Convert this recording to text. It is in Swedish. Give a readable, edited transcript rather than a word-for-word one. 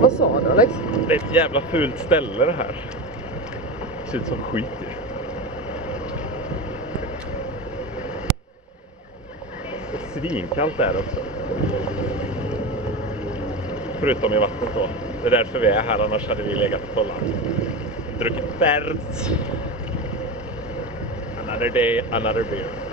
Vad sa du, Alex? Det är ett jävla fult ställe det här. Det ser ut som skit ju. Det är svinkallt där också. Förutom i vattnet då. Det är därför vi är här, annars hade vi legat och kollat. Druckit bärs. Another day, another beer.